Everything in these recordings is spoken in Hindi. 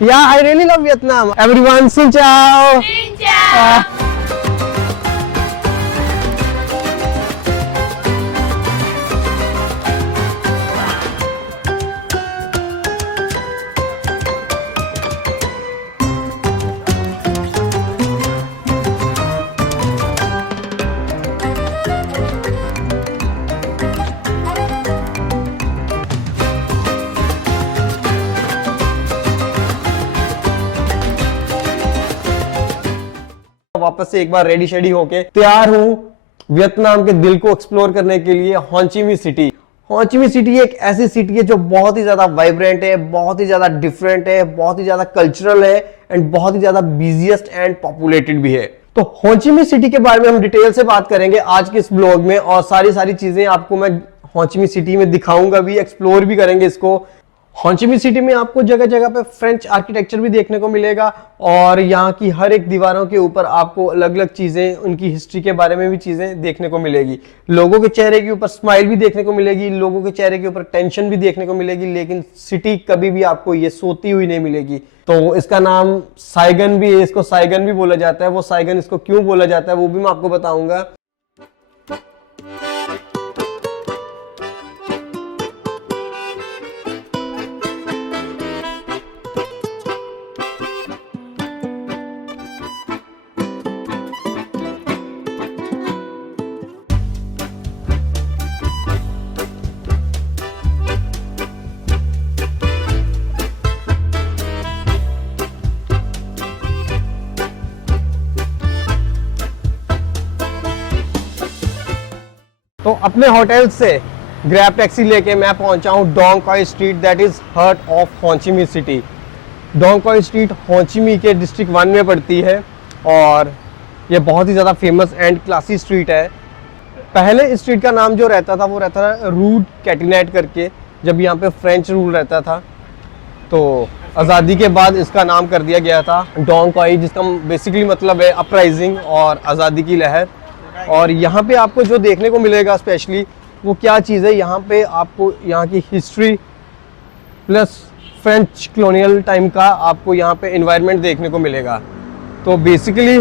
Yeah, I really love Vietnam. Everyone, xin chào. Xin chào. वापस से एक बार रेडी शेडी होके तैयार हूँ वियतनाम के दिल को एक्सप्लोर करने के लिए, हो ची मिन्ह सिटी। हो ची मिन्ह सिटी एक ऐसी सिटी है जो बहुत ही ज्यादा वाइब्रेंट है, बहुत ही ज्यादा डिफरेंट है, बहुत ही ज्यादा कल्चरल है एंड बहुत ही ज्यादा बिजिएस्ट एंड पॉपुलेटेड भी है। तो हो ची मिन्ह सिटी के बारे में हम डिटेल से बात करेंगे आज के इस ब्लॉग में और सारी चीजें आपको मैं हो ची मिन्ह सिटी में दिखाऊंगा भी, एक्सप्लोर भी करेंगे इसको। हो ची मिन्ह सिटी में आपको जगह जगह पे फ्रेंच आर्किटेक्चर भी देखने को मिलेगा और यहाँ की हर एक दीवारों के ऊपर आपको अलग अलग चीजें, उनकी हिस्ट्री के बारे में भी चीजें देखने को मिलेगी। लोगों के चेहरे के ऊपर स्माइल भी देखने को मिलेगी, लोगों के चेहरे के ऊपर टेंशन भी देखने को मिलेगी, लेकिन सिटी कभी भी आपको ये सोती हुई नहीं मिलेगी। तो इसका नाम साइगन भी है, इसको साइगन भी बोला जाता है। वो साइगन इसको क्यों बोला जाता है वो भी मैं आपको बताऊंगा। तो अपने होटल से ग्रैब टैक्सी लेके मैं पहुंचा हूं डोंग कोई street, that is heart of हो ची मिन्ह सिटी। डोंग कोई स्ट्रीट हो ची मिन्ह के डिस्ट्रिक्ट 1 में पड़ती है और ये बहुत ही ज़्यादा फेमस एंड क्लासी स्ट्रीट है। पहले इस स्ट्रीट का नाम जो रहता था वो रहता था रूट कैटिनेट करके, जब यहाँ पे फ्रेंच रूल रहता था। तो आज़ादी के बाद इसका नाम कर दिया गया था डोंग कोई, जिसका बेसिकली मतलब है अपराइजिंग और आज़ादी की लहर। और यहाँ पे आपको जो देखने को मिलेगा स्पेशली वो क्या चीज़ है, यहाँ पे आपको यहाँ की history plus French colonial time का आपको यहाँ पे एनवायरनमेंट देखने को मिलेगा। तो बेसिकली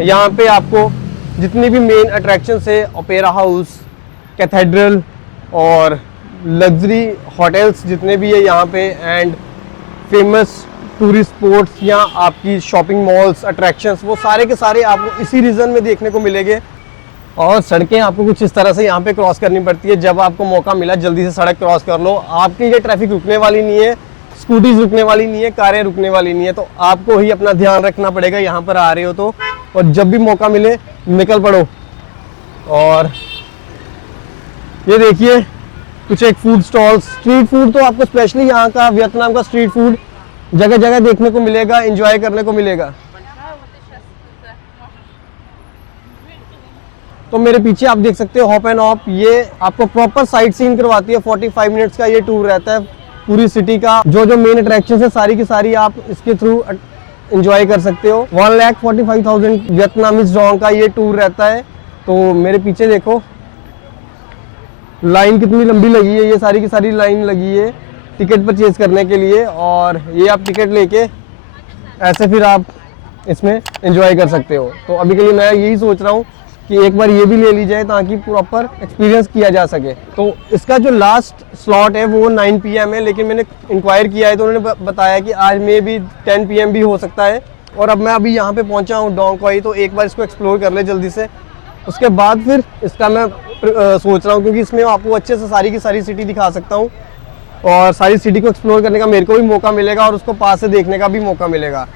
यहाँ पे आपको जितनी भी मेन अट्रैक्शंस है, ओपेरा हाउस, कैथेड्रल और लग्जरी होटल्स जितने भी है यहाँ पे एंड फेमस टूरिस्ट स्पॉट्स या आपकी शॉपिंग मॉल्स, अट्रैक्शंस, वो सारे के सारे आपको इसी रीजन में देखने को मिलेंगे। और सड़कें आपको कुछ इस तरह से यहाँ पे क्रॉस करनी पड़ती है। जब आपको मौका मिला जल्दी से सड़क क्रॉस कर लो, आपके लिए ट्रैफिक रुकने वाली नहीं है, स्कूटीज रुकने वाली नहीं है, कारें रुकने वाली नहीं है। तो आपको ही अपना ध्यान रखना पड़ेगा यहाँ पर आ रहे हो तो, और जब भी मौका मिले निकल पड़ो। और ये देखिए कुछ एक फूड स्टॉल्स, स्ट्रीट फूड तो आपको स्पेशली यहाँ का वियतनाम का स्ट्रीट फूड जगह जगह देखने को मिलेगा, एंजॉय करने को मिलेगा। तो मेरे पीछे आप देख सकते हो हॉप एंड हॉप, ये आपको प्रॉपर साइट सीइंग करवाती है। 45 मिनट्स का ये टूर रहता है पूरी सिटी का। जो जो मेन अट्रैक्शन है सारी की सारी आप इसके थ्रू एंजॉय कर सकते हो। 1,45,000 वियतनामीज डोंग का ये टूर रहता है। तो मेरे पीछे देखो लाइन कितनी लंबी लगी है, ये सारी की सारी लाइन लगी है टिकट परचेज करने के लिए। और ये आप टिकट लेके ऐसे फिर आप इसमें एंजॉय कर सकते हो। तो अभी के लिए मैं यही सोच रहा हूँ कि एक बार ये भी ले ली जाए ताकि प्रॉपर एक्सपीरियंस किया जा सके। तो इसका जो लास्ट स्लॉट है वो 9 PM है, लेकिन मैंने इंक्वायर किया है तो उन्होंने बताया कि आज में भी 10 PM भी हो सकता है। और अब मैं अभी यहाँ पे पहुँचा हूँ डोंग कोई, तो एक बार इसको एक्सप्लोर कर ले जल्दी से, उसके बाद फिर इसका मैं सोच रहा हूँ, क्योंकि इसमें आपको अच्छे से सारी की सारी सिटी दिखा सकता हूँ और सारी सिटी को एक्सप्लोर करने का मेरे को भी मौका मिलेगा और उसको पास से देखने का भी मौका मिलेगा।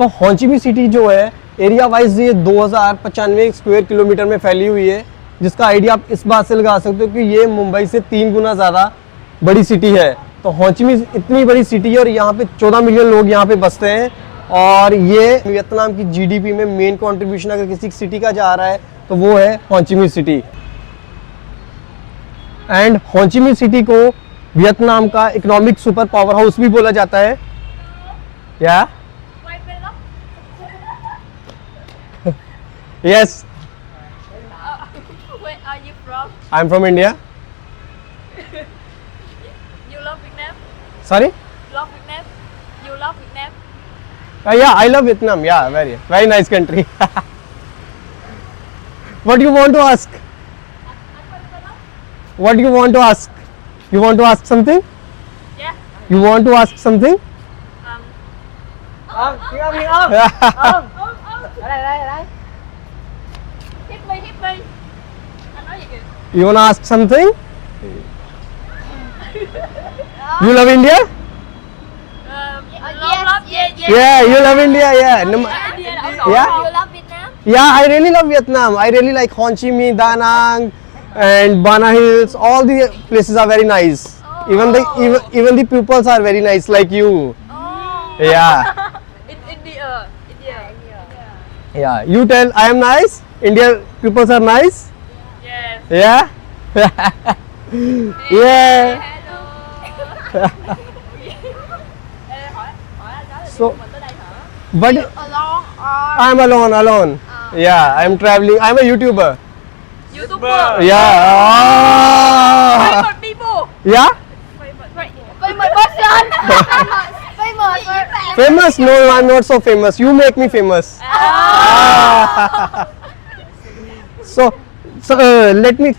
तो होंचिमी सिटी जो है एरिया वाइज ये 2095 स्क्वायर किलोमीटर में फैली हुई है, जिसका आइडिया आप इस बात से लगा सकते हो कि ये मुंबई से 3 गुना ज़्यादा बड़ी सिटी है। तो होंचिमी इतनी बड़ी सिटी है और यहाँ पे 14 मिलियन लोग यहाँ पे बसते हैं और ये वियतनाम की जीडीपी में मेन कंट्रीब्यूशन अगर किसी सिटी का जा रहा है तो वो है होंचिमी सिटी। एंड होंचिमी सिटी को वियतनाम का इकोनॉमिक सुपर पावर हाउस भी बोला जाता है। या Yes. Where are you from? I'm from India. You love Vietnam? Sorry? Love Vietnam? You love Vietnam? Yeah, I love Vietnam. Yeah, very nice country. What do you want to ask? What do you want to ask? You want to ask something? Yeah. You want to ask something? Đây. Hit me. Anh nói gì kìa? You want to ask something? You love India? Love. Yeah, you love India. Yeah. Yeah? You love Vietnam? Yeah, I really love Vietnam. I really like Ho Chi Minh, Da Nang, and Bana Hills. All the places are very nice. Even the pupils are very nice, like you. Oh. Yeah, India. yeah. You tell I am nice. Indian pupils are nice. Yes. Yeah. Yeah. Hello. Hỏi anh nói là So, mình tới đây hả? but Alone or I am alone. Yeah, I am traveling. I am a YouTuber. YouTuber? Yeah. Ah. Famous people. Yeah. Famous person. Famous. Famous? No, I am not so famous. You make me famous. So let me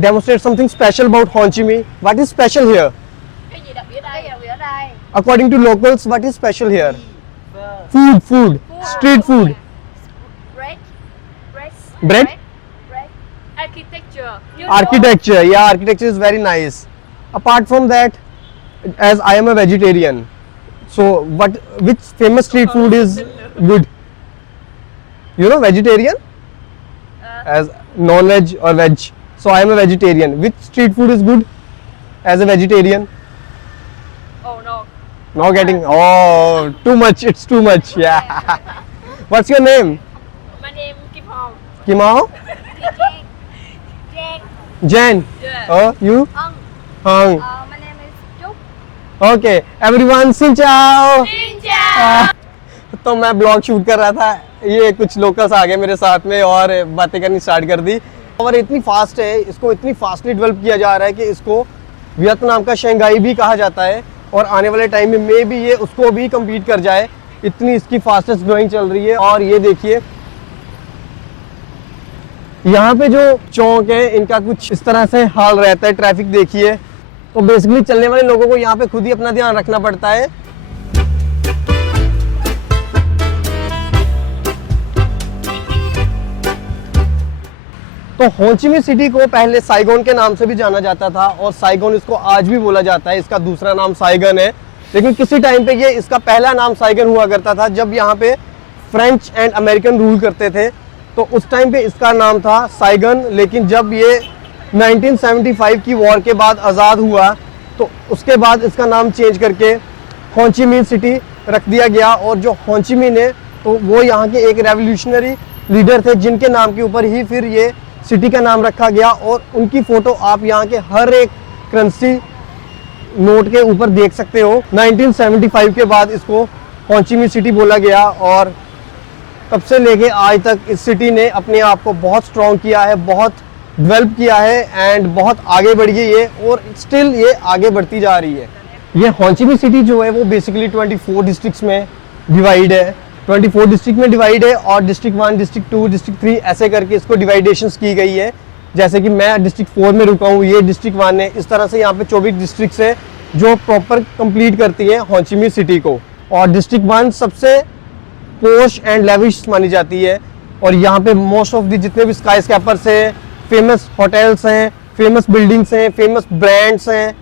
demonstrate something special about Ho Chi Minh. What is special here? Cái gì đặc biệt ở đây? According to locals, what is special here? Food. Street food. Bread? Architecture. Architecture. Yeah, architecture is very nice. Apart from that, as I am a vegetarian, so which famous street food is good? You know, vegetarian? As non-veg or veg. So I am a vegetarian. Which street food is good as a vegetarian? Oh no. Not getting. Oh, too much. It's too much. Yeah. What's your name? My name Kim Hong. Kimao? Jen. Yeah. Oh, you? Hong. My name is Trúc. Okay. Everyone, xin chào. Xin chào. तो मैं ब्लॉग शूट कर रहा था, ये कुछ लोकल्स आ गए मेरे साथ में और बातें करनी स्टार्ट कर दी। और इतनी फास्ट है, इसको इतनी फास्टली डेवलप किया जा रहा है कि इसको वियतनाम का शंघाई भी कहा जाता है और आने वाले टाइम में मे भी ये उसको भी कम्पीट कर जाए, इतनी इसकी फास्टेस्ट ग्रोइंग चल रही है। और ये देखिए यहाँ पे जो चौक है इनका कुछ इस तरह से हाल रहता है। ट्रैफिक देखिए, तो बेसिकली चलने वाले लोगों को यहाँ पे खुद ही अपना ध्यान रखना पड़ता है। तो हो ची मिन्ह सिटी को पहले साइगोन के नाम से भी जाना जाता था और साइगोन इसको आज भी बोला जाता है। इसका दूसरा नाम साइगन है, लेकिन किसी टाइम पे ये इसका पहला नाम साइगन हुआ करता था जब यहाँ पे फ्रेंच एंड अमेरिकन रूल करते थे, तो उस टाइम पे इसका नाम था साइगन। लेकिन जब ये 1975 की वॉर के बाद आज़ाद हुआ तो उसके बाद इसका नाम चेंज करके हो ची मिन्ह सिटी रख दिया गया। और जो हो ची मिन्ह है तो वो यहाँ के एक रेवोल्यूशनरी लीडर थे जिनके नाम के ऊपर ही फिर ये सिटी का नाम रखा गया। और उनकी फ़ोटो आप यहाँ के हर एक करेंसी नोट के ऊपर देख सकते हो। 1975 के बाद इसको हो ची मिन्ह सिटी बोला गया और तब से लेके आज तक इस सिटी ने अपने आप को बहुत स्ट्रॉन्ग किया है, बहुत डेवलप किया है एंड बहुत आगे बढ़ गई है और स्टिल ये आगे बढ़ती जा रही है। ये हो ची मिन्ह सिटी जो है वो बेसिकली 24 डिस्ट्रिक्ट्स में डिवाइड है, 24 डिस्ट्रिक्ट में डिवाइड है और डिस्ट्रिक्ट 1, डिस्ट्रिक्ट 2, डिस्ट्रिक्ट 3 ऐसे करके इसको डिवाइडेशंस की गई है। जैसे कि मैं डिस्ट्रिक्ट 4 में रुका हूँ, ये डिस्ट्रिक्ट 1 है। इस तरह से यहाँ पे 24 डिस्ट्रिक्ट है जो प्रॉपर कंप्लीट करती है हो ची मिन्ह सिटी को। और डिस्ट्रिक्ट 1 सबसे पोश एंड लेविश मानी जाती है और यहाँ पे मोस्ट ऑफ द जितने भी स्काई स्कैपर्स हैं, फेमस होटल्स हैं, फेमस बिल्डिंग्स हैं, फेमस ब्रांड्स हैं,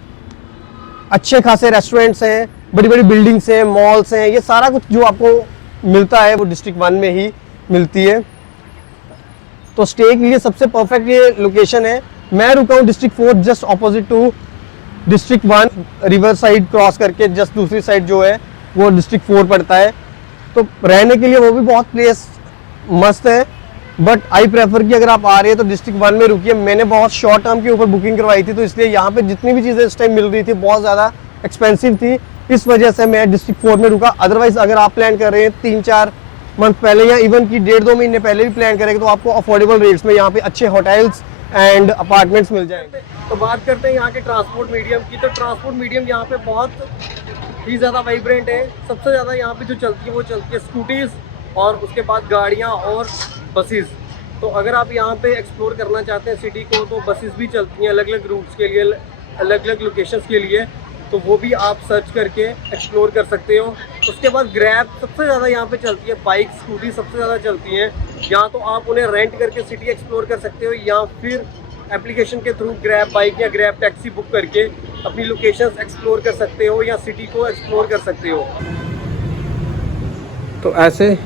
अच्छे खासे रेस्टोरेंट्स हैं, बड़ी बड़ी बिल्डिंग्स हैं, मॉल्स हैं, ये सारा कुछ जो आपको मिलता है वो डिस्ट्रिक्ट 1 में ही मिलती है। तो स्टे के लिए सबसे परफेक्ट ये लोकेशन है। मैं रुका हूँ district 4 just opposite to district 1, river side cross करके जस्ट दूसरी साइड जो है वो डिस्ट्रिक्ट 4 पड़ता है। तो रहने के लिए वो भी बहुत प्लेस मस्त है, बट आई प्रेफर कि अगर आप आ रहे हैं तो डिस्ट्रिक्ट 1 में रुकिए। मैंने बहुत शॉर्ट टर्म के ऊपर बुकिंग करवाई थी, तो इसलिए यहाँ पे जितनी भी चीज़ें इस टाइम मिल रही थी बहुत ज़्यादा एक्सपेंसिव थी, इस वजह से मैं डिस्ट्रिक्ट 4 में रुका। अदरवाइज अगर आप प्लान कर रहे हैं 3-4 मंथ पहले या इवन कि 1.5-2 महीने पहले भी प्लान करेंगे तो आपको अफोर्डेबल रेट्स में यहाँ पे अच्छे होटल्स एंड अपार्टमेंट्स मिल जाएंगे। तो बात करते हैं यहाँ के ट्रांसपोर्ट मीडियम की। तो ट्रांसपोर्ट मीडियम यहाँ पे बहुत ही ज़्यादा वाइब्रेंट है। सबसे ज़्यादा यहाँ पे जो चलती है वो चलती है स्कूटीज़, और उसके बाद गाड़ियाँ और बसेस। तो अगर आप यहाँ पे एक्सप्लोर करना चाहते हैं सिटी को, तो बसेस भी चलती हैं अलग अलग रूट्स के लिए, अलग अलग लोकेशंस के लिए, तो वो भी आप सर्च करके एक्सप्लोर कर सकते हो। उसके बाद ग्रैब सबसे ज़्यादा यहाँ पे चलती है, बाइक स्कूटी सबसे ज़्यादा चलती हैं। या तो आप उन्हें रेंट करके सिटी एक्सप्लोर कर सकते हो, या फिर एप्लीकेशन के थ्रू ग्रैब बाइक या ग्रैब टैक्सी बुक करके अपनी लोकेशंस एक्सप्लोर कर सकते हो या सिटी को एक्सप्लोर कर सकते हो। तो ऐसे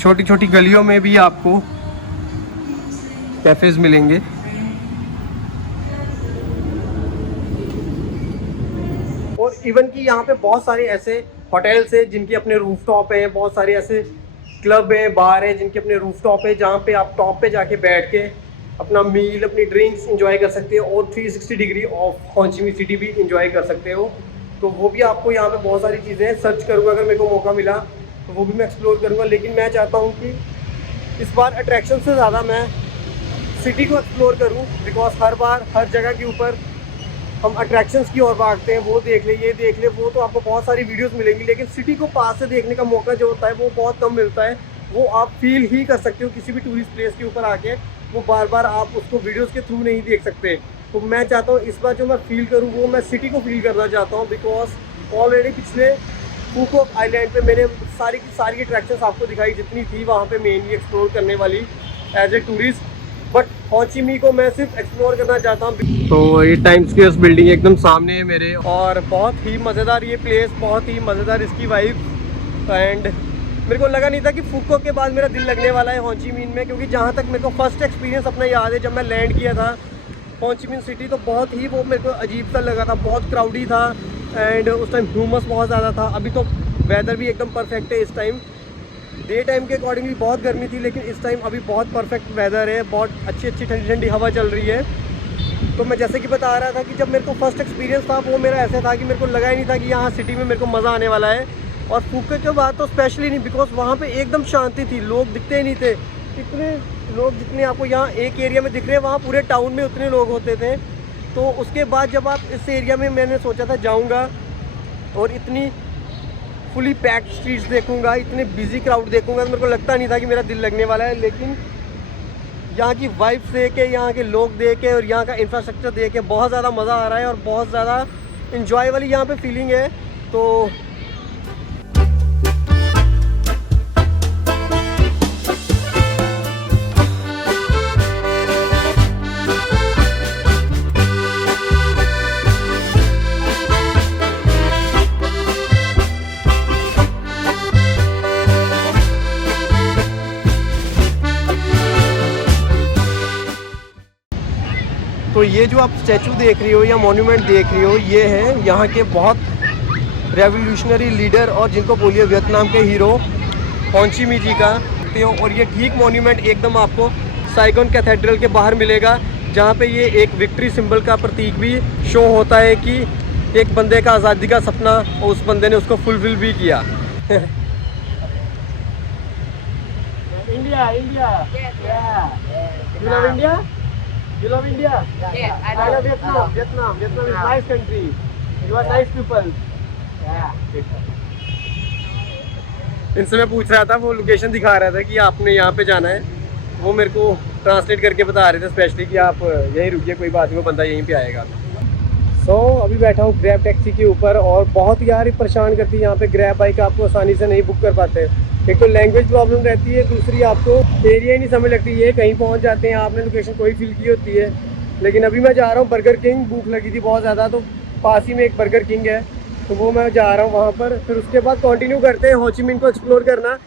छोटी छोटी गलियों में भी आपको कैफेज मिलेंगे। और इवन कि यहाँ पे बहुत सारे ऐसे होटल्स हैं जिनके अपने रूफटॉप हैं, बहुत सारे ऐसे क्लब हैं, बार हैं जिनके अपने रूफटॉप है, जहाँ पे आप टॉप पे जाके बैठ के अपना मील, अपनी ड्रिंक्स एंजॉय कर सकते हो और 360 डिग्री ऑफ हो ची मिन्ह सिटी भी एंजॉय कर सकते हो। तो वो भी आपको यहाँ पे बहुत सारी चीज़ें सर्च करूँगा, अगर मेरे को मौका मिला तो वो भी मैं एक्सप्लोर करूँगा। लेकिन मैं चाहता हूँ कि इस बार अट्रैक्शन से ज़्यादा मैं सिटी को एक्सप्लोर करूँ, बिकॉज हर बार हर जगह के ऊपर हम अट्रैक्शंस की ओर भागते हैं, वो देख ले, ये देख ले, वो तो आपको बहुत सारी वीडियोस मिलेंगी, लेकिन सिटी को पास से देखने का मौका जो होता है वो बहुत कम मिलता है। वो आप फील ही कर सकते हो किसी भी टूरिस्ट प्लेस के ऊपर आके, वो बार बार आप उसको वीडियोस के थ्रू नहीं देख सकते। तो मैं चाहता हूँ इस बार जो मैं फील करूँ वो मैं सिटी को फील करना चाहता हूँ, बिकॉज ऑलरेडी पिछले फूकॉक आइलैंड पे मैंने सारी की सारी अट्रैक्शंस आपको दिखाई जितनी थी वहाँ पे मेनली एक्सप्लोर करने वाली एज ए टूरिस्ट, बट हो ची मिन्ह को मैं सिर्फ एक्सप्लोर करना चाहता हूँ। तो ये टाइम स्क्वेयर बिल्डिंग एकदम सामने है मेरे, और बहुत ही मज़ेदार ये प्लेस, बहुत ही मज़ेदार इसकी वाइब। एंड मेरे को लगा नहीं था कि फूकॉक के बाद मेरा दिल लगने वाला है हो ची मिन्ह में, क्योंकि जहाँ तक मेरे को फर्स्ट एक्सपीरियंस अपना याद है जब मैं लैंड किया था हो ची मिन्ह सिटी, तो बहुत ही वो मेरे को अजीब सा लगा था, बहुत क्राउडी था एंड उस टाइम ह्यूमस बहुत ज़्यादा था। अभी तो वेदर भी एकदम परफेक्ट है, इस टाइम डे टाइम के अकॉर्डिंगली बहुत गर्मी थी, लेकिन इस टाइम अभी बहुत परफेक्ट वेदर है, बहुत अच्छी अच्छी ठंडी ठंडी हवा चल रही है। तो मैं जैसे कि बता रहा था कि जब मेरे को फर्स्ट एक्सपीरियंस था वो मेरा ऐसा था कि मेरे को लगा ही नहीं था कि यहाँ सिटी में मेरे को मज़ा आने वाला है। और फूकॉक के बाद तो स्पेशली नहीं, बिकॉज वहाँ पे एकदम शांति थी, लोग दिखते ही नहीं थे। इतने लोग जितने आपको यहाँ एक एरिया में दिख रहे हैं वहाँ पूरे टाउन में उतने लोग होते थे। तो उसके बाद जब आप इस एरिया में, मैंने सोचा था जाऊँगा और इतनी फुली पैक्ड स्ट्रीट्स देखूंगा, इतने बिजी क्राउड देखूंगा, तो मेरे को लगता नहीं था कि मेरा दिल लगने वाला है। लेकिन यहाँ की वाइब्स देख के, यहाँ के लोग देख के और यहाँ का इंफ्रास्ट्रक्चर देख के बहुत ज़्यादा मज़ा आ रहा है और बहुत ज़्यादा इन्जॉय वाली यहाँ पे फीलिंग है। तो तो ये जो आप स्टैचू देख रही हो या मॉन्यूमेंट देख रही हो, ये है यहाँ के बहुत रेवोल्यूशनरी लीडर और जिनको बोलिए वियतनाम के हीरो हो ची मिन्ह जी का। और ये ठीक मॉन्यूमेंट एकदम आपको साइगोन कैथेड्रल के बाहर मिलेगा, जहाँ पे ये एक विक्ट्री सिंबल का प्रतीक भी शो होता है कि एक बंदे का आज़ादी का सपना और उस बंदे ने उसको फुलफिल भी किया। India India you love India, you love India? Yeah, I I love love Vietnam. Vietnam is nice country. You are nice people. इनसे मैं पूछ रहा था, वो लोकेशन दिखा रहा था कि आपने यहाँ पे जाना है, वो मेरे को ट्रांसलेट करके बता रहे थे स्पेशली कि आप यहीं रुकिए, कोई बात नहीं, वो बंदा यहीं पे आएगा। अभी बैठा हूँ ग्रैब टैक्सी के ऊपर और बहुत यार परेशान करती है यहाँ पे ग्रैब बाइक, आपको आसानी से नहीं बुक कर पाते। एक तो लैंग्वेज प्रॉब्लम रहती है, दूसरी आपको एरिया ही नहीं समझ लगती, ये कहीं पहुँच जाते हैं, आपने लोकेशन कोई फील की होती है। लेकिन अभी मैं जा रहा हूँ बर्गर किंग, भूख लगी थी बहुत ज़्यादा, तो पास ही में एक बर्गर किंग है, तो वो मैं जा रहा हूँ वहाँ पर। फिर उसके बाद कंटिन्यू करते हैं हो ची मिन्ह को एक्सप्लोर करना।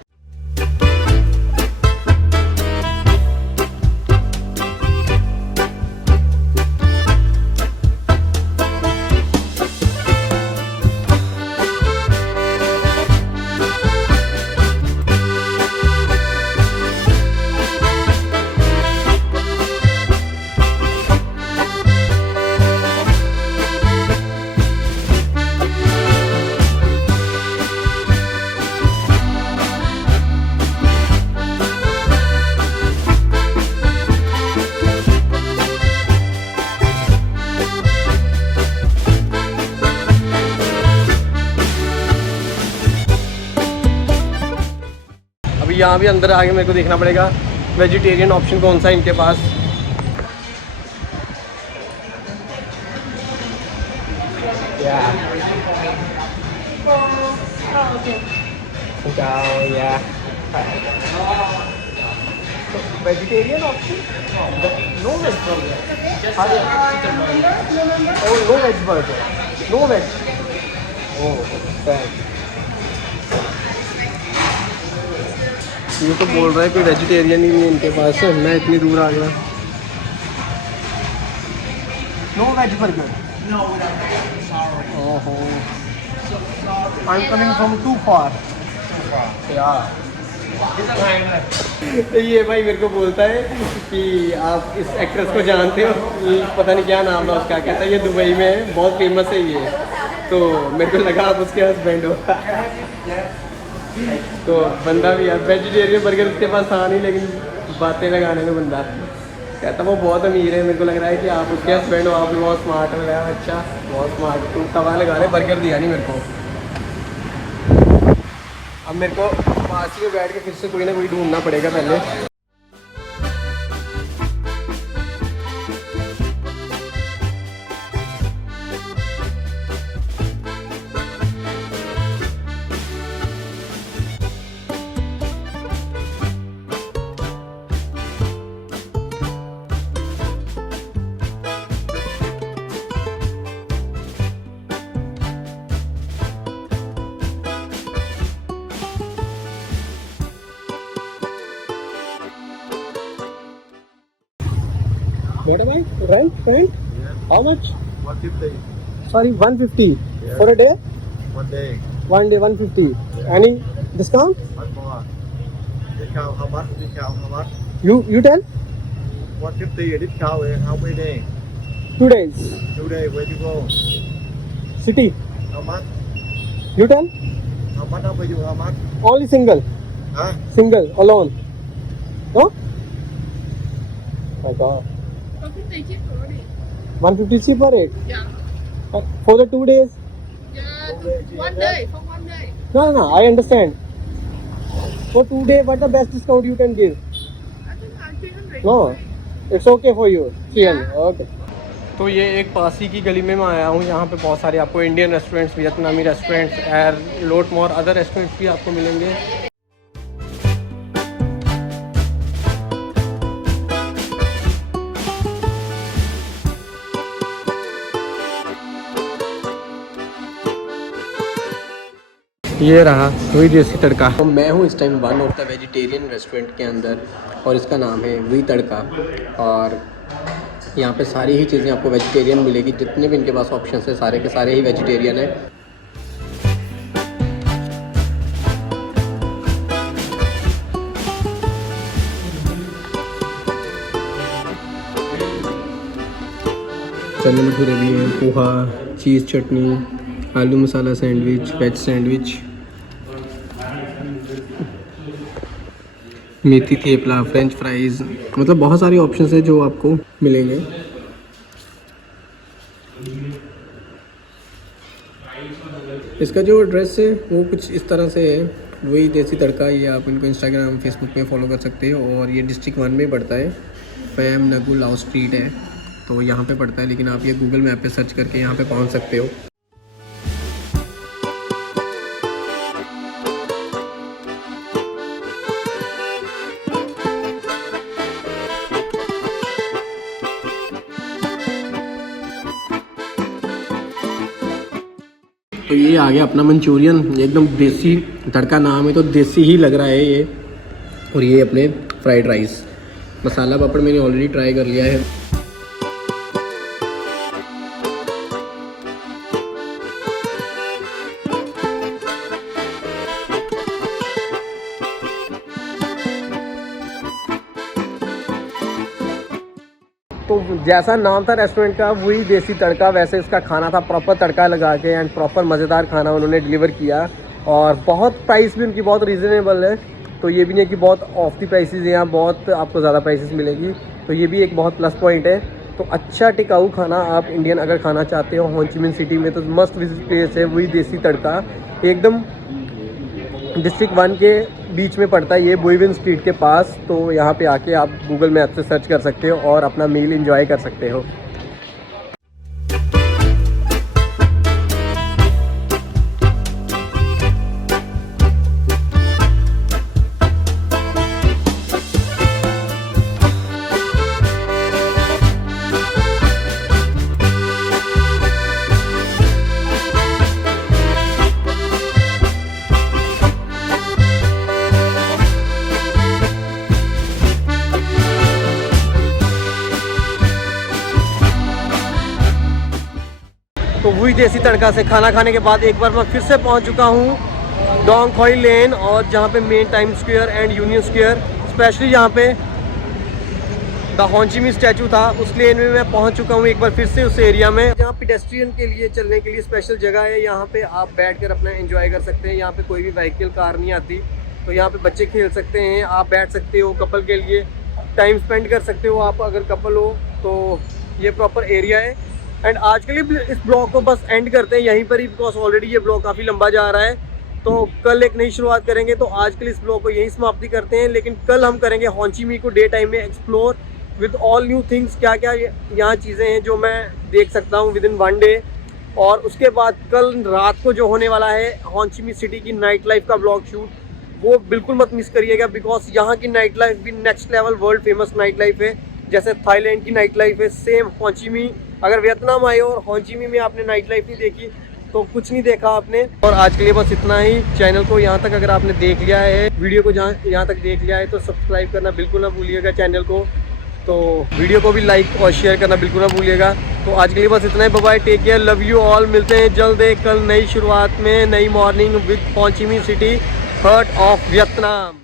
अभी यहाँ भी अंदर आगे मेरे को देखना पड़ेगा वेजिटेरियन ऑप्शन कौन सा है इनके पास। Vegetarian option no veg burger, no veg burger, no veg. ये तो बोल रहा है कोई वेजिटेरियन ही नहीं इनके पास है, मैं इतनी दूर आ गया। नो वेज बर्गर, ओहो I am coming from too far. ये भाई मेरे को बोलता है कि आप इस एक्ट्रेस को जानते हो, पता नहीं क्या नाम है उसका, कहता है ये दुबई में है, बहुत फेमस है ये। तो मेरे को लगा आप उसके हस्बैंड हो। तो बंदा भी यार वेजिटेरियन बर्गर उसके पास था नहीं, लेकिन बातें लगाने में बंदा कहता वो बहुत अमीर है। मेरे को लग रहा है कि आप उसके हस्बैंड हो, आप भी बहुत स्मार्ट हो। अच्छा बहुत स्मार्ट, तू तवा लगा रहे, बर्गर दिया नहीं मेरे को। अब मेरे को पास ही में बैठ के फिर से कोई ना कोई ढूंढना पड़ेगा पहले। Madam, rent? How much? 150. Sorry, 150 for a day. One day. 150. Any discount? One more. Discount how much? Discount how much? You tell. 150 discount. How many days? 2 days. 2 days. Where you go? City. How much? You tell. How much for you? How much? Only single. Huh? Single alone. No? My God. 150 cheap for it. Yeah. For the 2 days. Yeah, one day, for one day. No. I understand. For 2 days, what the best discount you can give? I think 300. No, it's okay for you. 300. Okay. तो ये एक पास ही की गली में मैं आया हूँ। यहाँ पे बहुत सारे आपको इंडियन रेस्टोरेंट्स, वियतनामी रेस्टोरेंट्स और लोट मोर अदर रेस्टोरेंट्स भी आपको मिलेंगे। ये रहा वही देसी तड़का। तो मैं हूँ इस time one of the vegetarian restaurant के अंदर और इसका नाम है वही तड़का। और यहाँ पे सारी ही चीज़ें आपको वेजिटेरियन मिलेगी, जितने भी इनके पास ऑप्शंस है सारे के सारे ही वेजिटेरियन है। चने भटूरे भी हैं, पोहा, चीज़ चटनी, आलू मसाला सैंडविच, वेज सैंडविच, मेथी थेपला, फ्रेंच फ्राइज़, मतलब बहुत सारे ऑप्शंस हैं जो आपको मिलेंगे। इसका जो एड्रेस है वो कुछ इस तरह से है, वही देसी तड़का। ये आप इनको इंस्टाग्राम फेसबुक पे फॉलो कर सकते हो और ये डिस्ट्रिक्ट 1 में पड़ता है। फैम नगू लाओ स्ट्रीट है, तो यहाँ पे पड़ता है, लेकिन आप ये गूगल मैप पे सर्च करके यहाँ पे पहुँच सकते हो। तो ये आ गया अपना मंचूरियन, एकदम देसी तड़का नाम है तो देसी ही लग रहा है ये। और ये अपने फ्राइड राइस, मसाला पापड़ मैंने ऑलरेडी ट्राई कर लिया है। तो जैसा नाम था रेस्टोरेंट का वही देसी तड़का, वैसे इसका खाना था प्रॉपर तड़का लगा के एंड प्रॉपर मज़ेदार खाना उन्होंने डिलीवर किया। और बहुत प्राइस भी उनकी बहुत रीज़नेबल है, तो ये भी नहीं कि बहुत ऑफ दी प्राइसेस यहाँ बहुत आपको ज़्यादा प्राइसेस मिलेगी, तो ये भी एक बहुत प्लस पॉइंट है। तो अच्छा टिकाऊ खाना आप इंडियन अगर खाना चाहते हो हो ची मिन सिटी में तो मस्त विजिट प्लेस है वही देसी तड़का। एकदम डिस्ट्रिक्ट 1 के बीच में पड़ता है ये, बुईविन स्ट्रीट के पास। तो यहाँ पे आके आप गूगल मैप से सर्च कर सकते हो और अपना मील एंजॉय कर सकते हो। तो वही देसी तड़का से खाना खाने के बाद एक बार मैं फिर से पहुंच चुका हूं डोंग खोई लेन, और जहां पे main time square and union square, specially जहां पे द होंचिमी स्टैचू था, उस लेन में मैं पहुंच चुका हूं एक बार फिर से उस एरिया में। जहां पेडेस्ट्रियन के लिए चलने के लिए स्पेशल जगह है, यहाँ पे आप बैठकर अपना एंजॉय कर सकते हैं। यहाँ पे कोई भी व्हीकल कार नहीं आती, तो यहाँ पे बच्चे खेल सकते हैं, आप बैठ सकते हो, कपल के लिए टाइम स्पेंड कर सकते हो आप अगर कपल हो तो। ये प्रॉपर एरिया है। एंड आज के लिए इस ब्लॉग को बस एंड करते हैं यहीं पर ही, बिकॉज ऑलरेडी ये ब्लॉग काफ़ी लंबा जा रहा है। तो कल एक नई शुरुआत करेंगे, तो आज के लिए इस ब्लॉग को यहीं समाप्ति करते हैं। लेकिन कल हम करेंगे होंचिमी को डे टाइम में explore with all new things, क्या क्या यहाँ चीज़ें हैं जो मैं देख सकता हूँ विद इन 1 डे। और उसके बाद कल रात को जो होने वाला है होंचिमी सिटी की नाइट लाइफ का ब्लॉग शूट, वो बिल्कुल मत मिस करिएगा, बिकॉज यहाँ की नाइट लाइफ भी next level world famous night life है। जैसे थाईलैंड की नाइट लाइफ है, सेम होंचिमी। अगर वियतनाम आए और होंचिमी में आपने नाइट लाइफ नहीं देखी तो कुछ नहीं देखा आपने। और आज के लिए बस इतना ही। चैनल को यहाँ तक अगर आपने देख लिया है, वीडियो को यहाँ तक देख लिया है, तो सब्सक्राइब करना बिल्कुल ना भूलिएगा चैनल को। तो वीडियो को भी लाइक और शेयर करना बिल्कुल ना भूलिएगा। तो आज के लिए बस इतना ही। Bye bye, take care, love you all. मिलते हैं जल्द कल नई शुरुआत में, नई morning with Ho Chi Minh City, heart of Vietnam.